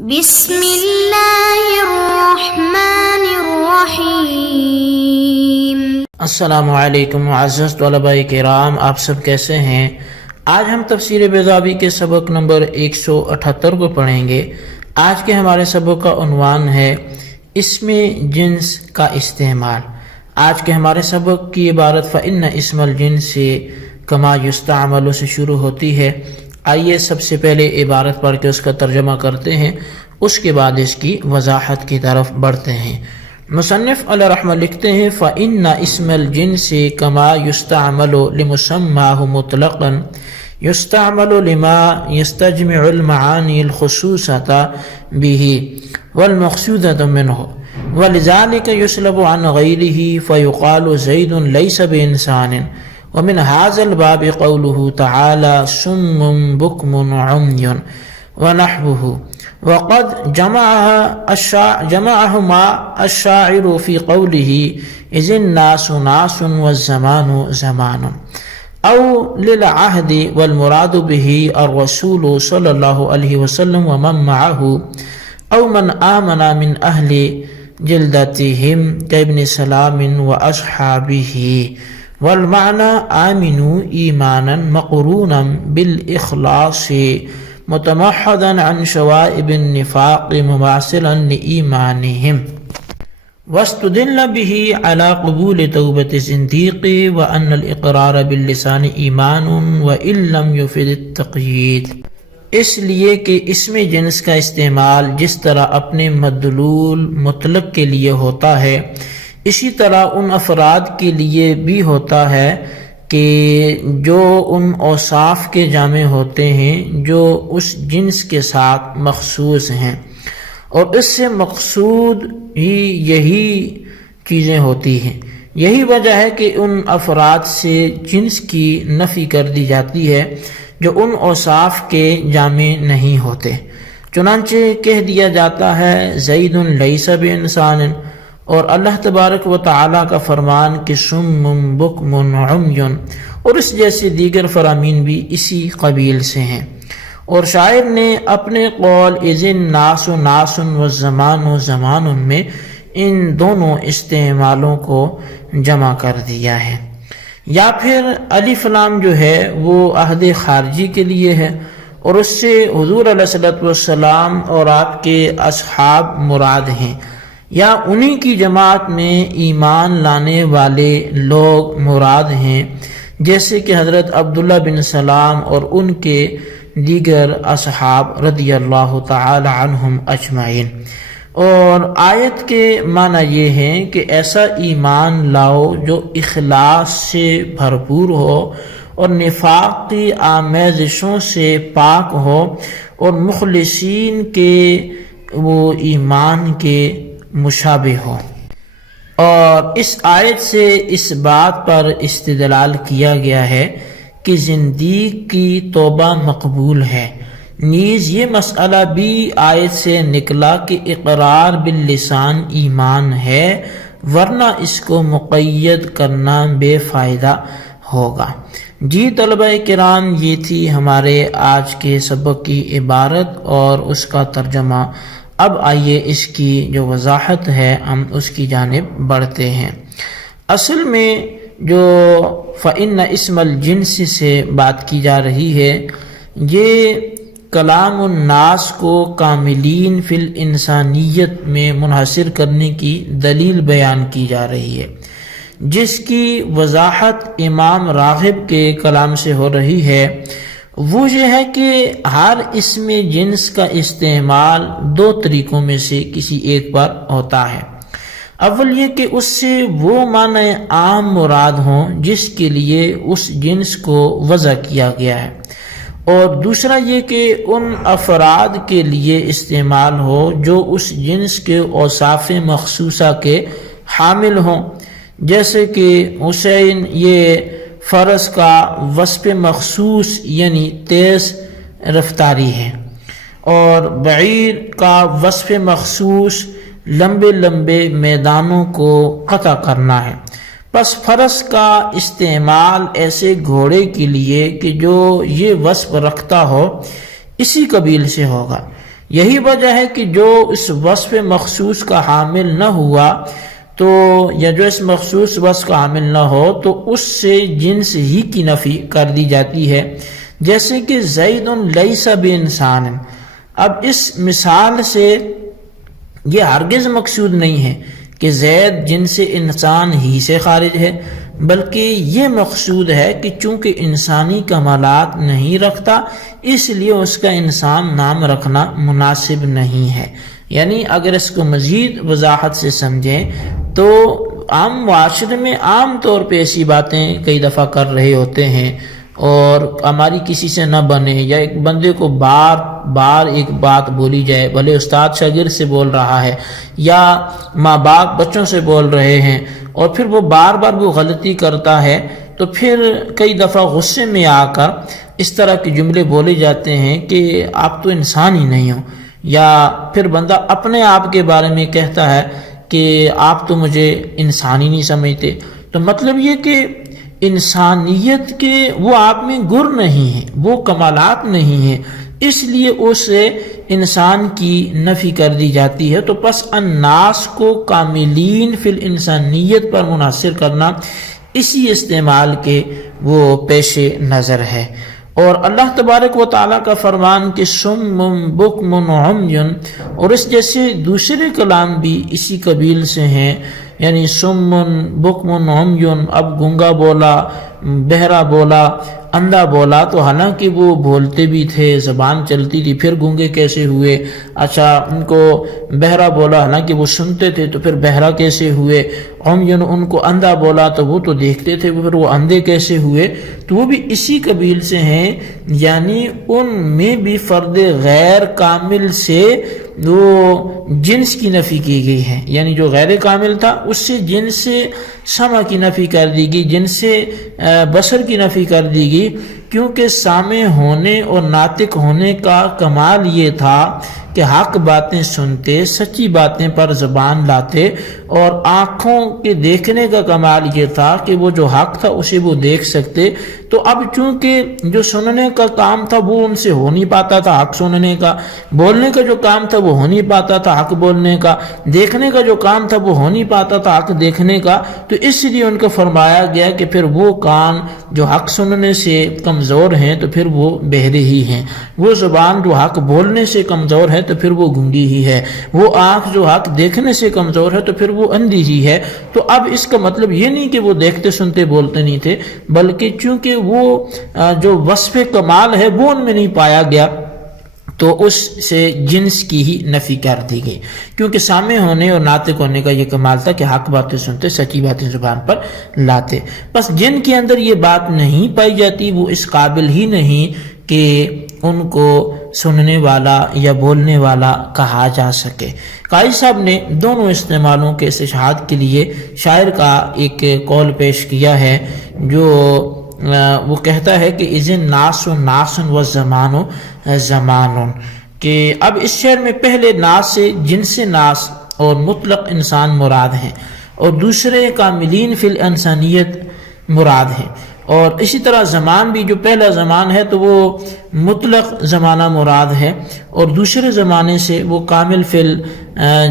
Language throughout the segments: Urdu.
بسم اللہ الرحمن الرحیم۔ السلام علیکم معزز طلباء کرام، آپ سب کیسے ہیں؟ آج ہم تفسیر بیضاوی کے سبق نمبر 178 کو پڑھیں گے۔ آج کے ہمارے سبق کا عنوان ہے اسم جنس کا استعمال۔ آج کے ہمارے سبق کی عبارت فإن اسم الجنس کما یستعمل سے شروع ہوتی ہے۔ آئیے سب سے پہلے عبارت پڑھ کے اس کا ترجمہ کرتے ہیں، اس کے بعد اس کی وضاحت کی طرف بڑھتے ہیں۔ مصنف علیہ رحمہ لکھتے ہیں فإن اسم الجنس کما یستعمل لمسماه مطلقا یستعمل لما یستجمع المعانی الخصوصة به والمقصودة منه ولذلك يسلب عن غيره فيقال زيد ليس بإنسان، ومن هذا الباب قوله تعالى صم بكم عمي ونحوه، وقد جمعهما الشاعر في قوله إذ الناس ناس والزمان زمان، أو للعهد والمراد به الرسول صلى الله عليه وسلم ومن معه، أو من آمن من أهل جلدتهم كابن سلام وأصحابه، والمعنى آمنوا ایمانا مقرونا بالإخلاص متمحضا عن شوائب النفاق مماثلا لإيمانهم، واستدل به على قبول توبة الزنديق وأن الإقرار باللسان ایمان وإن لم يفد التقیید۔ اس لیے کہ اسم جنس کا استعمال جس طرح اپنے مدلول مطلق کے لیے ہوتا ہے، اسی طرح ان افراد کے لیے بھی ہوتا ہے کہ جو ان اوصاف کے جامع ہوتے ہیں جو اس جنس کے ساتھ مخصوص ہیں، اور اس سے مقصود ہی یہی چیزیں ہوتی ہیں۔ یہی وجہ ہے کہ ان افراد سے جنس کی نفی کر دی جاتی ہے جو ان اوصاف کے جامع نہیں ہوتے۔ چنانچہ کہہ دیا جاتا ہے زید لیس بانسان، اور اللہ تبارک و تعالیٰ کا فرمان کہ صم بکم عمی، اور اس جیسے دیگر فرامین بھی اسی قبیل سے ہیں۔ اور شاعر نے اپنے قول اذ الناس ناس والزمان زمان میں ان دونوں استعمالوں کو جمع کر دیا ہے۔ یا پھر الف لام جو ہے وہ عہد خارجی کے لیے ہے، اور اس سے حضور علیہ الصلوۃ والسلام اور آپ کے اصحاب مراد ہیں، یا انہی کی جماعت میں ایمان لانے والے لوگ مراد ہیں، جیسے کہ حضرت عبداللہ بن سلام اور ان کے دیگر اصحاب رضی اللہ تعالی عنہم اجمعین۔ اور آیت کے معنی یہ ہیں کہ ایسا ایمان لاؤ جو اخلاص سے بھرپور ہو اور نفاق کی آمیزشوں سے پاک ہو، اور مخلصین کے وہ ایمان کے مشابہ ہو۔ اور اس آیت سے اس بات پر استدلال کیا گیا ہے کہ زندیق کی توبہ مقبول ہے۔ نیز یہ مسئلہ بھی آیت سے نکلا کہ اقرار باللسان ایمان ہے، ورنہ اس کو مقید کرنا بے فائدہ ہوگا۔ جی طلبہ کرام، یہ تھی ہمارے آج کے سبق کی عبارت اور اس کا ترجمہ۔ اب آئیے اس کی جو وضاحت ہے ہم اس کی جانب بڑھتے ہیں۔ اصل میں جو فإن اسم الجنس سے بات کی جا رہی ہے، یہ کلام الناس کو کاملین فی الانسانیت میں منحصر کرنے کی دلیل بیان کی جا رہی ہے، جس کی وضاحت امام راغب کے کلام سے ہو رہی ہے۔ وہ یہ ہے کہ ہر اسم جنس کا استعمال دو طریقوں میں سے کسی ایک پر ہوتا ہے۔ اول یہ کہ اس سے وہ معنی عام مراد ہوں جس کے لیے اس جنس کو وضع کیا گیا ہے، اور دوسرا یہ کہ ان افراد کے لیے استعمال ہو جو اس جنس کے اوصاف مخصوصہ کے حامل ہوں، جیسے کہ حسین یہ فرس کا وصف مخصوص یعنی تیز رفتاری ہے، اور بعیر کا وصف مخصوص لمبے لمبے میدانوں کو قطع کرنا ہے۔ پس فرس کا استعمال ایسے گھوڑے کے لیے کہ جو یہ وصف رکھتا ہو اسی قبیل سے ہوگا۔ یہی وجہ ہے کہ جو اس وصف مخصوص کا حامل نہ ہوا تو یا جو اس مخصوص وصف کا حامل نہ ہو تو اس سے جنس ہی کی نفی کر دی جاتی ہے، جیسے کہ زید لیس بانسان۔ اب اس مثال سے یہ ہرگز مقصود نہیں ہے کہ زید جنس انسان ہی سے خارج ہے، بلکہ یہ مقصود ہے کہ چونکہ انسانی کمالات نہیں رکھتا اس لیے اس کا انسان نام رکھنا مناسب نہیں ہے۔ یعنی اگر اس کو مزید وضاحت سے سمجھیں تو عام معاشرے میں عام طور پہ ایسی باتیں کئی دفعہ کر رہے ہوتے ہیں اور ہماری کسی سے نہ بنے، یا ایک بندے کو بار بار ایک بات بولی جائے، بھلے استاد شاگرد سے بول رہا ہے یا ماں باپ بچوں سے بول رہے ہیں، اور پھر وہ بار بار وہ غلطی کرتا ہے تو پھر کئی دفعہ غصے میں آ کر اس طرح کے جملے بولے جاتے ہیں کہ آپ تو انسان ہی نہیں ہو، یا پھر بندہ اپنے آپ کے بارے میں کہتا ہے کہ آپ تو مجھے انسان ہی نہیں سمجھتے۔ تو مطلب یہ کہ انسانیت کے وہ آپ میں گر نہیں ہیں، وہ کمالات نہیں ہیں، اس لیے اسے انسان کی نفی کر دی جاتی ہے۔ تو پس الناس کو کاملین فی الانسانیت پر منحصر کرنا اسی استعمال کے وہ پیش نظر ہے۔ اور اللہ تبارک و تعالیٰ کا فرمان کہ سم بکم عمی، اور اس جیسے دوسرے کلام بھی اسی قبیل سے ہیں، یعنی سم بکم عمی، اب گنگا بولا، بہرا بولا، اندھا بولا، تو حالانکہ وہ بولتے بھی تھے، زبان چلتی تھی، پھر گونگے کیسے ہوئے؟ اچھا ان کو بہرا بولا، حالانکہ وہ سنتے تھے، تو پھر بہرا کیسے ہوئے؟ ان کو اندھا بولا تو وہ تو دیکھتے تھے، پھر وہ اندھے کیسے ہوئے؟ تو وہ بھی اسی قبیل سے ہیں، یعنی ان میں بھی فرد غیر کامل سے وہ جنس کی نفی کی گئی ہے، یعنی جو غیر کامل تھا اس سے جنس سمع کی نفی کر دی گئی، جنس بصر کی نفی کر دی گئی، کیونکہ سامع ہونے اور ناطق ہونے کا کمال یہ تھا کہ حق باتیں سنتے، سچی باتیں پر زبان لاتے، اور آنکھوں کے دیکھنے کا کمال یہ تھا کہ وہ جو حق تھا اسے وہ دیکھ سکتے۔ تو اب چونکہ جو سننے کا کام تھا وہ ان سے ہو نہیں پاتا تھا، حق سننے کا، بولنے کا جو کام تھا وہ ہو نہیں پاتا تھا، حق بولنے کا، دیکھنے کا جو کام تھا وہ ہو نہیں پاتا تھا، حق دیکھنے کا، تو اس لیے ان کو فرمایا گیا کہ پھر وہ کان جو حق سننے سے کمزور ہیں تو پھر وہ بہرے ہی ہیں، وہ زبان جو حق بولنے سے کمزور ہے تو پھر وہ گنگی ہی ہے، وہ آنکھ جو حق دیکھنے سے کمزور ہے تو پھر وہ اندھی ہی ہے۔ تو اب اس کا مطلب یہ نہیں کہ وہ دیکھتے سنتے بولتے نہیں تھے، بلکہ چونکہ وہ جو وصف کمال ہے وہ ان میں نہیں پایا گیا تو اس سے جنس کی ہی نفی کر دی گئی، کیونکہ سامع ہونے اور ناطق ہونے کا یہ کمال تھا کہ حق باتیں سنتے، سچی باتیں زبان پر لاتے۔ بس جن کے اندر یہ بات نہیں پائی جاتی وہ اس قابل ہی نہیں کہ ان کو سننے والا یا بولنے والا کہا جا سکے۔ قاضی صاحب نے دونوں استعمالوں کے استشہاد کے لیے شاعر کا ایک قول پیش کیا ہے، جو وہ کہتا ہے کہ اذن ناس ناس و زمان زمان، کہ اب اس شعر میں پہلے ناس سے جنس ناس اور مطلق انسان مراد ہیں، اور دوسرے کاملین فی الانسانیت مراد ہیں، اور اسی طرح زمان بھی جو پہلا زمان ہے تو وہ مطلق زمانہ مراد ہے، اور دوسرے زمانے سے وہ کامل فی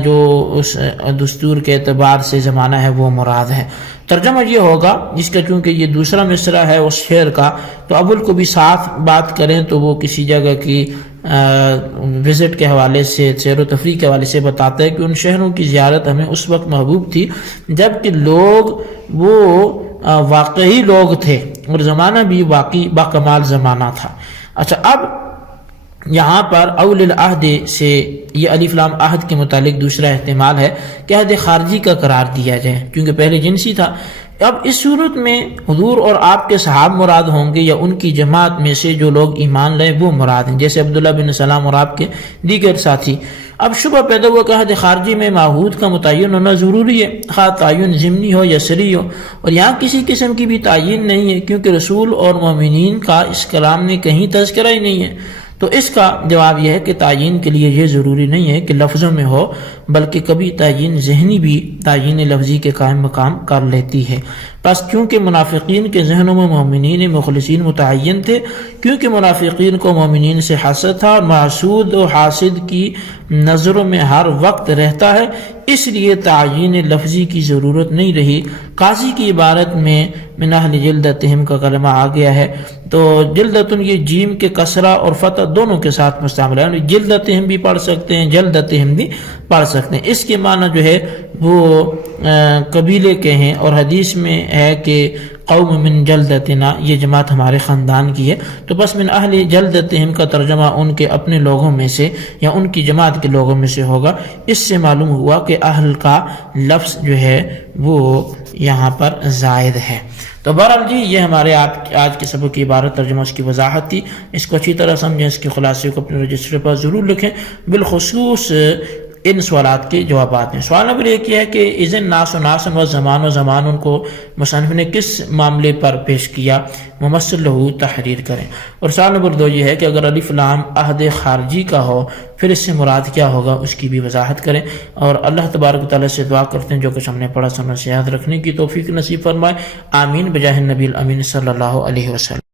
جو اس دستور کے اعتبار سے زمانہ ہے وہ مراد ہے۔ ترجمہ یہ ہوگا، جس کا چونکہ یہ دوسرا مصرع ہے اس شعر کا، تو اول کو بھی ساتھ بات کریں تو وہ کسی جگہ کی وزٹ کے حوالے سے، سیر و تفریح کے حوالے سے بتاتا ہے کہ ان شہروں کی زیارت ہمیں اس وقت محبوب تھی جب کہ لوگ وہ واقعی لوگ تھے اور زمانہ بھی واقعی باکمال زمانہ تھا۔ اچھا، اب یہاں پر اول العہد سے یہ الف لام عہد کے متعلق دوسرا احتمال ہے کہ عہد خارجی کا قرار دیا جائے، کیونکہ پہلے جنسی تھا۔ اب اس صورت میں حضور اور آپ کے صحاب مراد ہوں گے، یا ان کی جماعت میں سے جو لوگ ایمان لائے وہ مراد ہیں، جیسے عبداللہ بن سلام اور آپ کے دیگر ساتھی۔ اب شبہ پیدا ہوا کہ عہد خارجی میں معہود کا متعین ہونا ضروری ہے، خواہ تعین ضمنی ہو یا سری ہو، اور یہاں کسی قسم کی بھی تعین نہیں ہے، کیونکہ رسول اور مومنین کا اس کلام میں کہیں تذکرہ ہی نہیں ہے۔ تو اس کا جواب یہ ہے کہ تعین کے لیے یہ ضروری نہیں ہے کہ لفظوں میں ہو، بلکہ کبھی تعین ذہنی بھی تعین لفظی کے قائم مقام کر لیتی ہے۔ بس کیونکہ منافقین کے ذہنوں میں مومنین مخلصین متعین تھے، کیونکہ منافقین کو مومنین سے حسد تھا اور محسود و حاسد کی نظروں میں ہر وقت رہتا ہے، اس لیے تعین لفظی کی ضرورت نہیں رہی۔ قاضی کی عبارت میں من اہل جلدتہم کا کلمہ آ گیا ہے، تو جلدتن یہ جیم کے کسرہ اور فتح دونوں کے ساتھ مستعمل ہے، جلدتہم بھی پڑھ سکتے ہیں، جلدتہم بھی پڑھ سکتے ہیں۔ اس کے معنی جو ہے وہ قبیلے کے ہیں، اور حدیث میں ہے کہ قوم من جلدتنا، یہ جماعت ہمارے خاندان کی ہے، تو بس من اہل جلدتہم کا ترجمہ ان کے اپنے لوگوں میں سے یا ان کی جماعت کے لوگوں میں سے ہوگا۔ اس سے معلوم ہوا کہ اہل کا لفظ جو ہے وہ یہاں پر زائد ہے۔ تو بہرحال جی یہ ہمارے آج کے سبق کی عبارت ترجمہ اس کی وضاحت تھی، اس کو اچھی طرح سمجھیں، اس کے خلاصے کو اپنے رجسٹر پر ضرور لکھیں، بالخصوص ان سوالات کے جوابات ہیں۔ سوال نمبر 1 یہ ہے کہ اذن ناس و ناسن و زمان ان کو مصنف نے کس معاملے پر پیش کیا، ممثل لہو تحریر کریں۔ اور سوال نمبر 2 یہ ہے کہ اگر الف لام عہد خارجی کا ہو پھر اس سے مراد کیا ہوگا، اس کی بھی وضاحت کریں۔ اور اللہ تبارک و تعالیٰ سے دعا کرتے ہیں جو کچھ ہم نے پڑھا سنا سے یاد رکھنے کی توفیق نصیب فرمائے، آمین بجاہ النبی الامین صلی اللہ علیہ وسلم۔